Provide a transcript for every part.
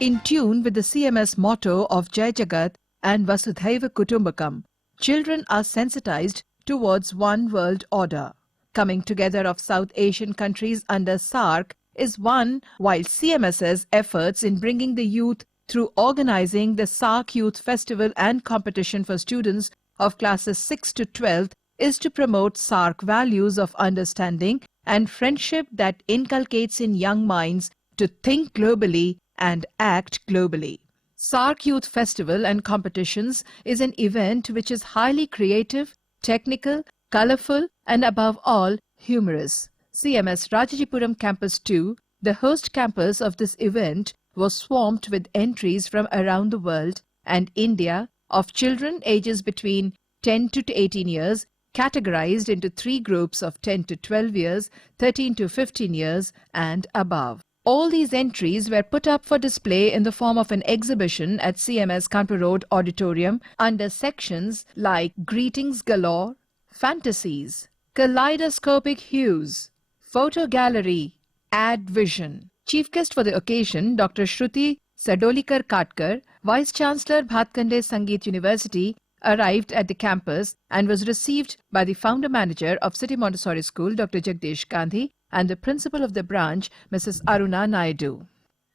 In tune with the CMS motto of Jai Jagat and Vasudhaiva Kutumbakam, children are sensitized towards one world order. Coming together of South Asian countries under SAARC is one, while CMS's efforts in bringing the youth through organizing the SAARC Youth Festival and competition for students of classes 6 to 12 is to promote SAARC values of understanding and friendship that inculcates in young minds to think globally and act globally. SAARC Youth Festival and Competitions is an event which is highly creative, technical, colorful and above all humorous. CMS Rajajipuram Campus 2, the host campus of this event, was swamped with entries from around the world and India of children ages between 10 to 18 years, categorized into 3 groups of 10 to 12 years, 13 to 15 years and above. All these entries were put up for display in the form of an exhibition at CMS Kanpur Road Auditorium under sections like Greetings Galore, Fantasies, Kaleidoscopic Hues, Photo Gallery, Ad Vision. Chief guest for the occasion, Dr. Shruti Sadolikar Katkar, Vice Chancellor Bhatkande Sangeet University, arrived at the campus and was received by the founder manager of City Montessori School, Dr. Jagdish Gandhi, and the principal of the branch, Mrs. Aruna Naidu.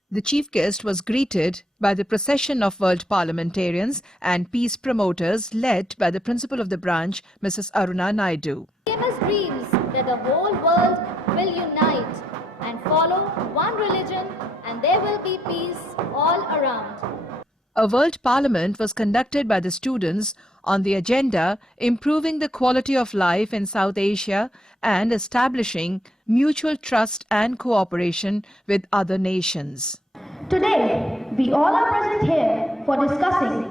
The chief guest was greeted by the procession of world parliamentarians and peace promoters led by the principal of the branch, Mrs. Aruna Naidu. CMS dreams that the whole world will unite and follow one religion and there will be peace all around. A World Parliament was conducted by the students on the agenda improving the quality of life in South Asia and establishing mutual trust and cooperation with other nations. Today, we all are present here for discussing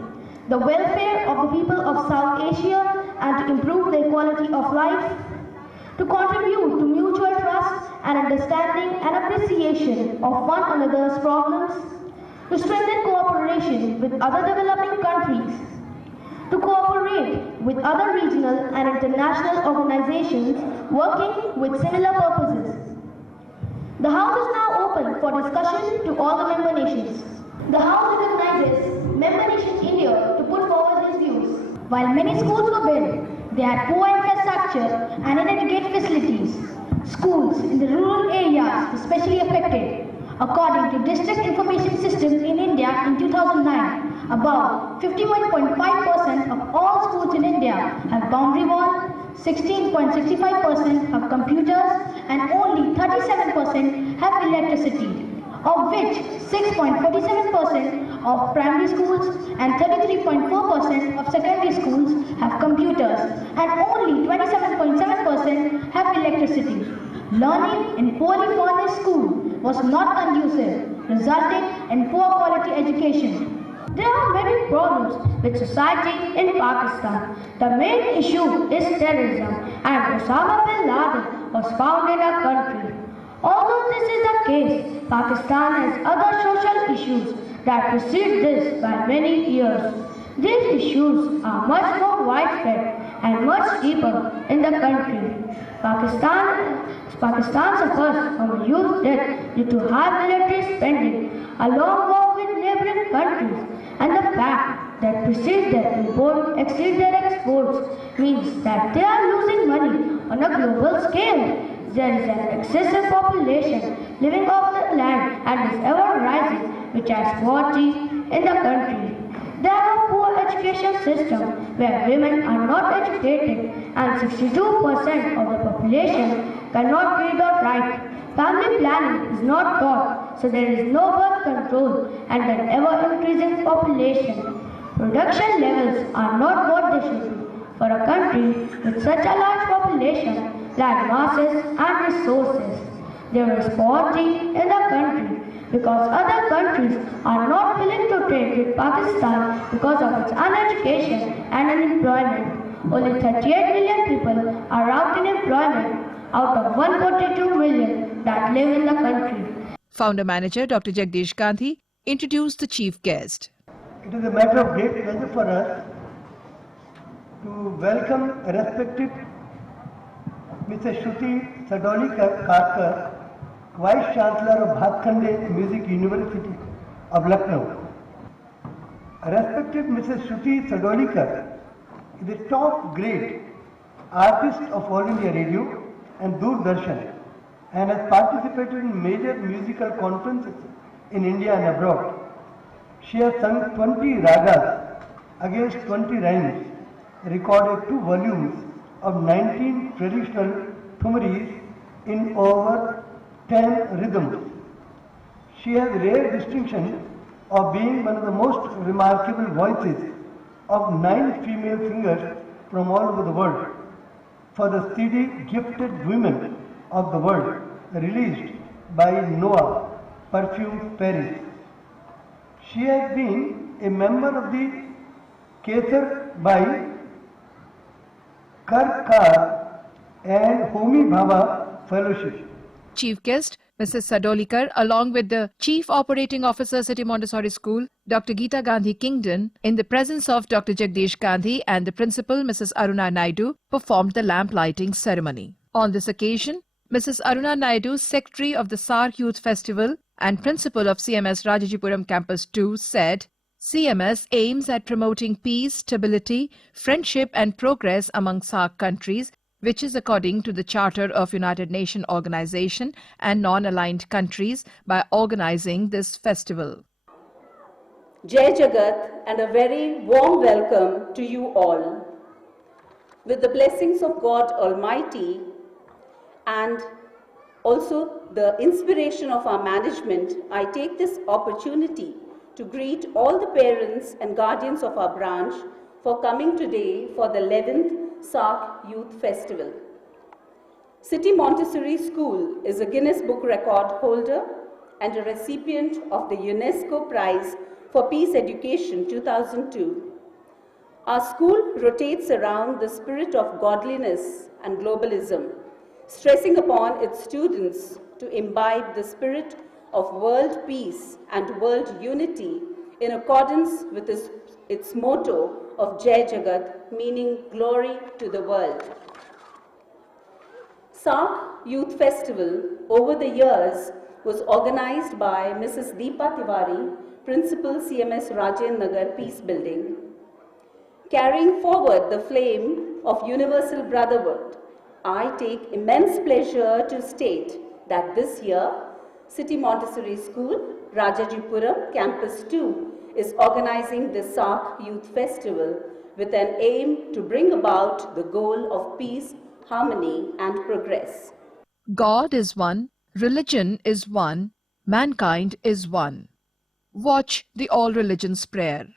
the welfare of the people of South Asia and to improve their quality of life, to contribute to mutual trust and understanding and appreciation of one another's problems, to strengthen cooperation with other developing countries, to cooperate with other regional and international organizations working with similar purposes. The House is now open for discussion to all the member nations. The House recognizes member nation India to put forward his views. While many schools were built, they had poor infrastructure and inadequate facilities. Schools in the rural areas were especially affected. According to District Information System in India in 2009, about 51.5% of all schools in India have boundary wall, 16.65% have computers, and only 37% have electricity, of which 6.47% of primary schools and 33.4% of secondary schools have computers, and only 27.7% have electricity. Learning in poorly furnished school was not conducive, resulting in poor quality education. There are many problems with society in Pakistan. The main issue is terrorism, and Osama bin Laden was found in our country. Although this is the case, Pakistan has other social issues that precede this by many years. These issues are much more widespread and much deeper in the country. Pakistan suffers from a huge debt due to high military spending, along with neighboring countries, and the fact that precedes their import exceeds their exports means that they are losing money on a global scale. There is an excessive population living off the land and is ever rising, which has poverty in the country. There are poor education system where women are not educated and 62% of the population cannot read or write. Family planning is not taught, so there is no birth control and an ever-increasing population. Production levels are not what they should be for a country with such a large population like masses and resources. There is poverty in the country because other countries are not willing to trade with Pakistan because of its uneducation and unemployment. Only 38 million people are out in employment out of 142 million that live in the country. Founder manager Dr. Jagdish Gandhi introduced the chief guest. It is a matter of great pleasure for us to welcome a respected Mr. Shruti Sadolikar Katkar, Vice Chancellor of Bhatkande Music University, of Lucknow. Respected Mrs. Shruti Sadolikar is a top grade artist of All India Radio and Doordarshan and has participated in major musical conferences in India and abroad. She has sung 20 ragas against 20 rhymes, recorded 2 volumes of 19 traditional thumris in over 10 rhythms. She has rare distinction of being one of the most remarkable voices of 9 female singers from all over the world for the CD Gifted Women of the World, released by Noah Perfumes Paris. She has been a member of the Kesar Bai, Karkar and Homi Bhabha Fellowship. Chief guest, Mrs. Sadolikar, along with the Chief Operating Officer, City Montessori School, Dr. Geeta Gandhi Kingdon, in the presence of Dr. Jagdish Gandhi and the Principal, Mrs. Aruna Naidu, performed the lamp lighting ceremony. On this occasion, Mrs. Aruna Naidu, Secretary of the SAARC Youth Festival and Principal of CMS Rajajipuram Campus 2, said, CMS aims at promoting peace, stability, friendship and progress among SAARC countries, which is according to the Charter of United Nations Organization and non-aligned countries, by organizing this festival. Jai Jagat and a very warm welcome to you all. With the blessings of God Almighty and also the inspiration of our management, I take this opportunity to greet all the parents and guardians of our branch for coming today for the 11th SAARC Youth Festival. City Montessori School is a Guinness Book Record holder and a recipient of the UNESCO Prize for Peace Education 2002. Our school rotates around the spirit of godliness and globalism, stressing upon its students to imbibe the spirit of world peace and world unity in accordance with its motto of Jai Jagat, meaning glory to the world. SAARC Youth Festival over the years was organized by Mrs. Deepa Tiwari, Principal CMS Rajendra Nagar Peace Building. Carrying forward the flame of universal brotherhood, I take immense pleasure to state that this year, City Montessori School, Rajajipuram Campus 2, is organizing the SAARC Youth Festival with an aim to bring about the goal of peace, harmony and progress. God is one, religion is one, mankind is one. Watch the All Religions Prayer.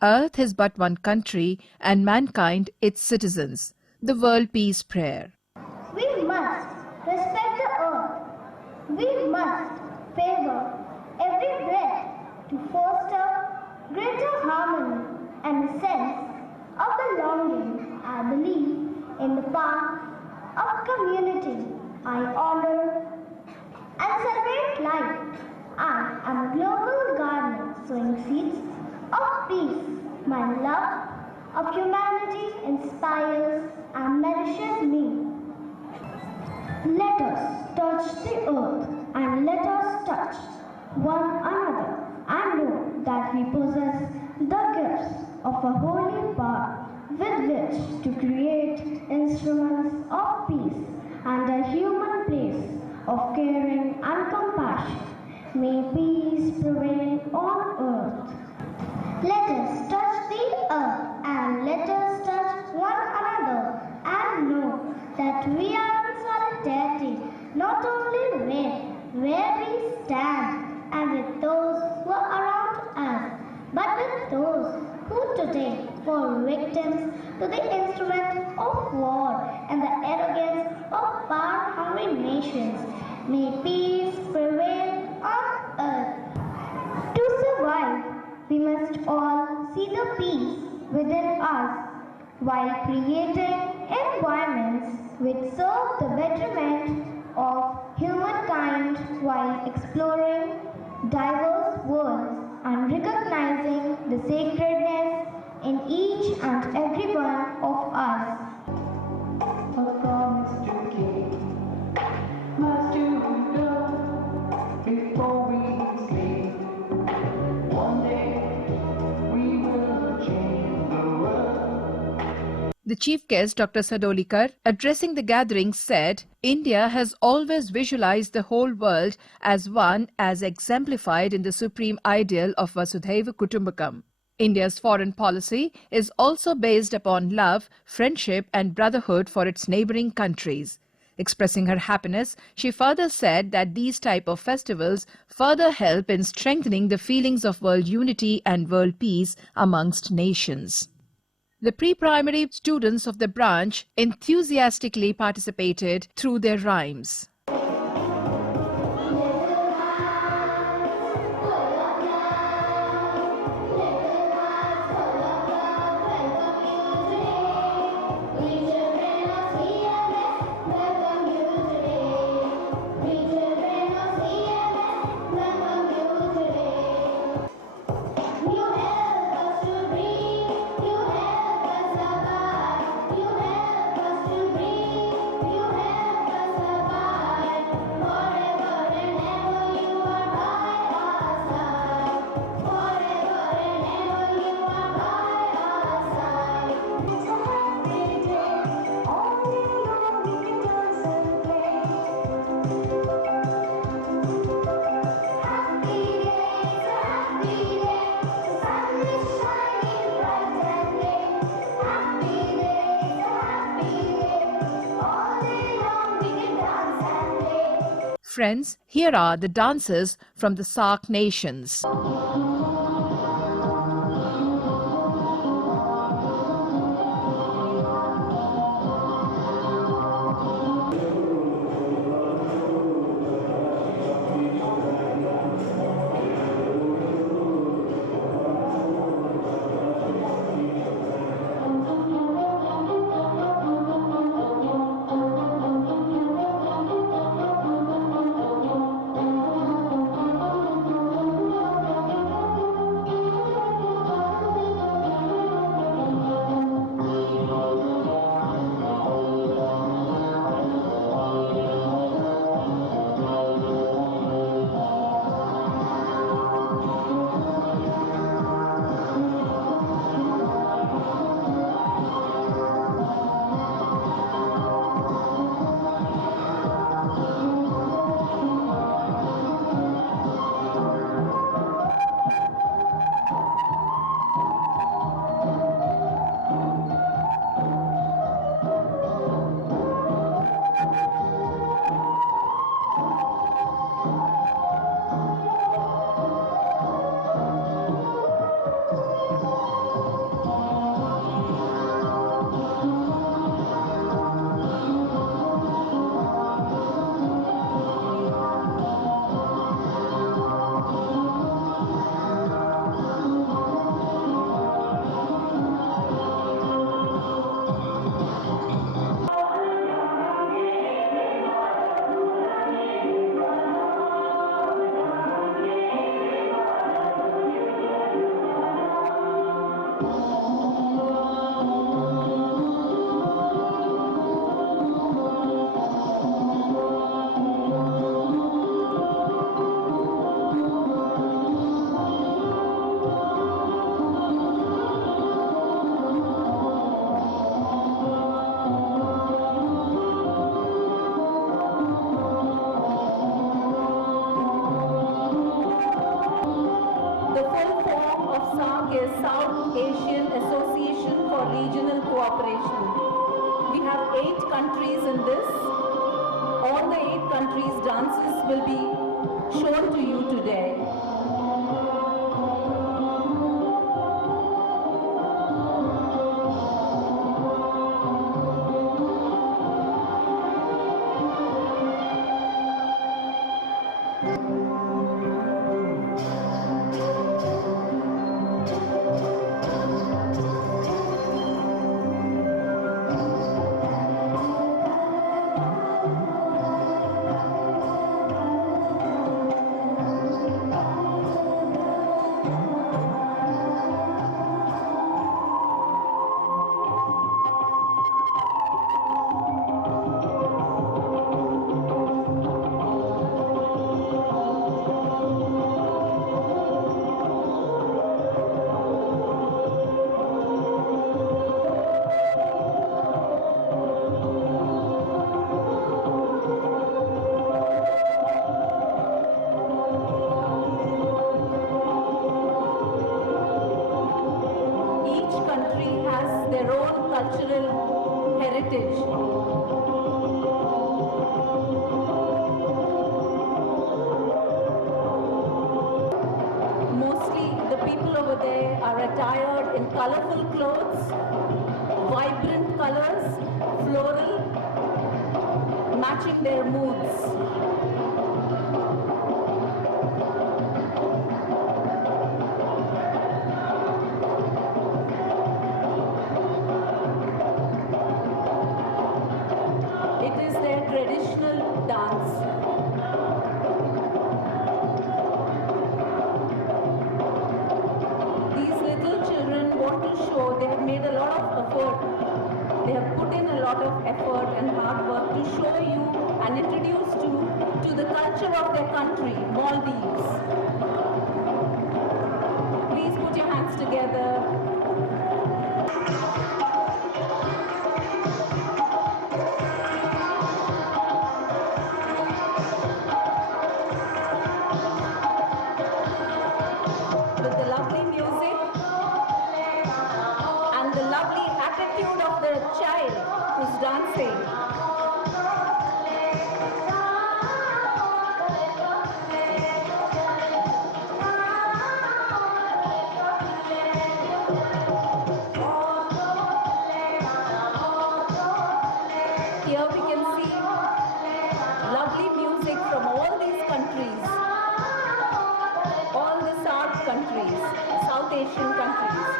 Earth is but one country and mankind its citizens. The World Peace Prayer. We must respect the earth. We must favor every breath to foster greater harmony and a sense of belonging. I believe in the path of community. I honor and celebrate life. I am a global gardener sowing seeds of peace. My love of humanity inspires and nourishes me. Let us touch the earth and let us touch one another and know that we possess the gifts of a holy power with which to create instruments of peace and a human place of caring and compassion. May peace prevail on earth. Let us touch the earth and let us touch one another and know that we are in solidarity, not only where we stand and with those who are around us, but with those who today fall victims to the instrument of war and the arrogance of power-hungry nations. May peace prevail on earth. To survive, we must all see the peace within us while creating environments which serve the betterment of humankind while exploring diverse worlds and recognizing the sacredness in each and every one of us. A promise to keep must you know before we sleep. One day we will change the world. The chief guest, Dr. Sadolikar, addressing the gathering, said, India has always visualized the whole world as one, as exemplified in the supreme ideal of Vasudhaiva Kutumbakam. India's foreign policy is also based upon love, friendship and brotherhood for its neighboring countries. Expressing her happiness, she further said that these type of festivals further help in strengthening the feelings of world unity and world peace amongst nations. The pre-primary students of the branch enthusiastically participated through their rhymes. Friends, here are the dances from the SAARC nations. SAARC is South Asian Association for Regional Cooperation. We have 8 countries in this. All the 8 countries' dances will be shown to you today. Cultural heritage. Mostly the people over there are attired in colorful clothes, vibrant colors, floral, matching their moods. Traditional dance. These little children want to show they have made a lot of effort. They have put in a lot of effort and hard work to show you and introduce to the culture of their country, Maldives. Please put your hands together. Of the child who's dancing. Here we can see lovely music from all these countries, all the SAARC countries, South Asian countries.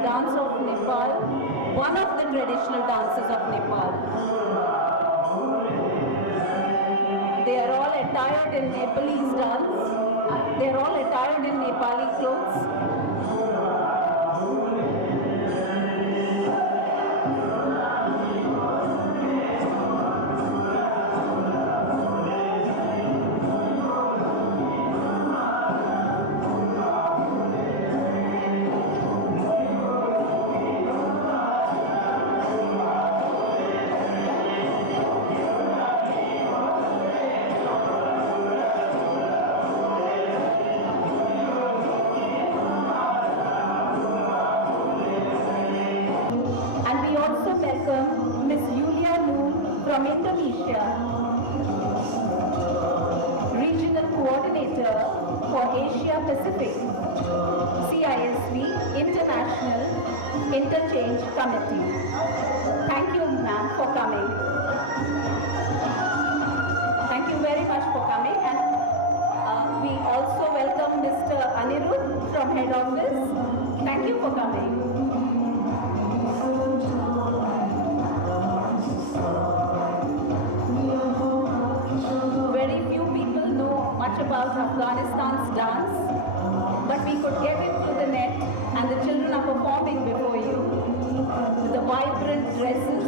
Dance of Nepal, one of the traditional dances of Nepal. They are all attired in Nepalese dance. They are all attired in Nepali clothes. From Indonesia, Regional Coordinator for Asia Pacific, CISV International Interchange Committee. Thank you, ma'am, for coming. Thank you very much for coming. And we also welcome Mr. Anirudh from Head Office. Thank you for coming. Very few people know much about Afghanistan's dance, but we could get it through the net, and the children are performing before you with the vibrant dresses.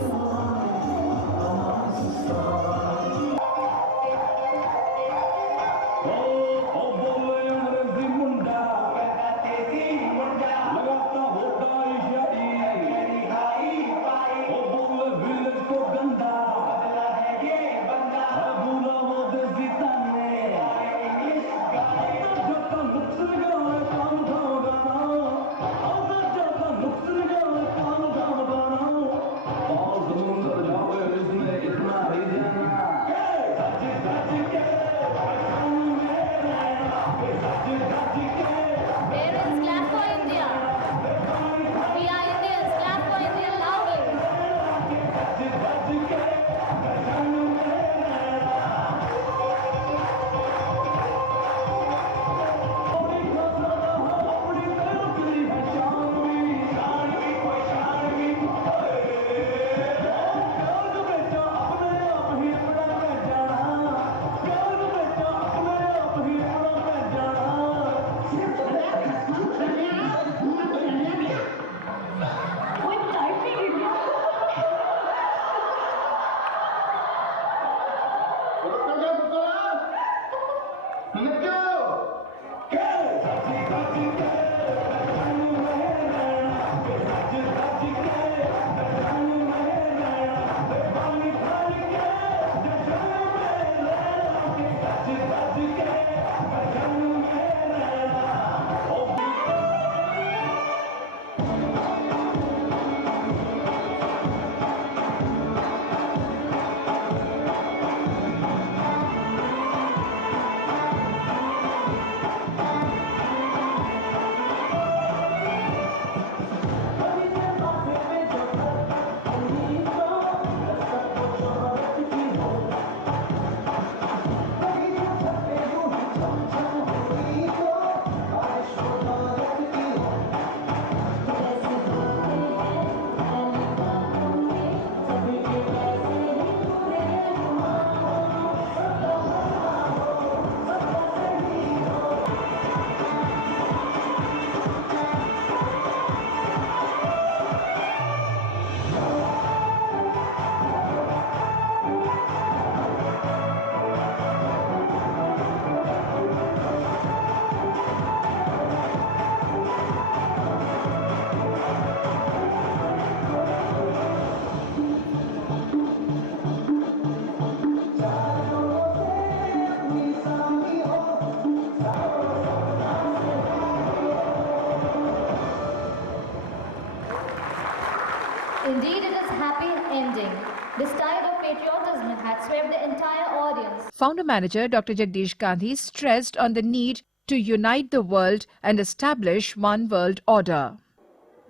This tide of patriotism had swept the entire audience. Founder manager Dr. Jagdish Gandhi stressed on the need to unite the world and establish one world order.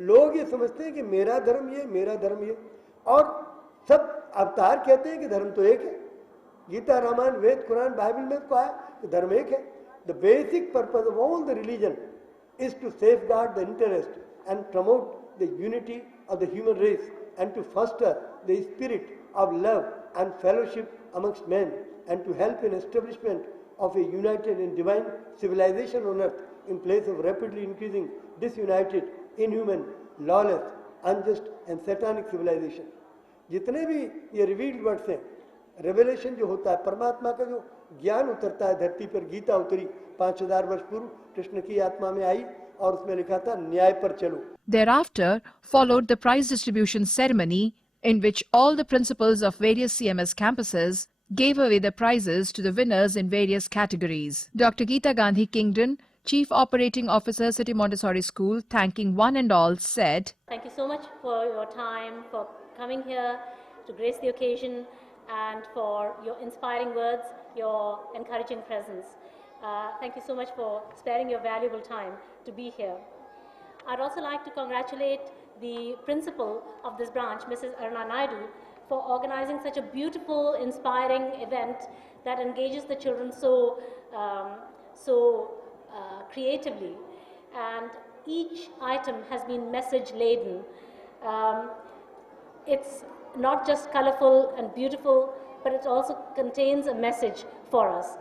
लोग ये समझते हैं कि मेरा धर्म ये और सब अवतार कहते हैं कि धर्म तो एक है. गीता, रामायण, वेद, कुरान, बाइबल में तो है कि धर्म एक है. The basic purpose of all the religion is to safeguard the interest and promote the unity of the human race and to foster the spirit of love and fellowship amongst men and to help in establishment of a united and divine civilization on earth in place of rapidly increasing disunited, inhuman, lawless, unjust and satanic civilization. जितने भी ये revealed words हैं, revelation जो होता है, परमात्मा का जो ज्ञान उतरता है धरती पर, गीता उतरी 5000 वर्ष पूर्व, कृष्ण की आत्मा में आई और उसमें लिखा था न्याय पर चलो. Thereafter followed the prize distribution ceremony in which all the principals of various CMS campuses gave away the prizes to the winners in various categories. Dr. Geeta Gandhi Kingdon, Chief Operating Officer, City Montessori School, thanking one and all, said, "Thank you so much for your time, for coming here to grace the occasion, and for your inspiring words, your encouraging presence. Thank you so much for sparing your valuable time to be here. I'd also like to congratulate the principal of this branch, Mrs. Aruna Naidu, for organizing such a beautiful, inspiring event that engages the children so creatively. And each item has been message laden. It's not just colorful and beautiful, but it also contains a message for us.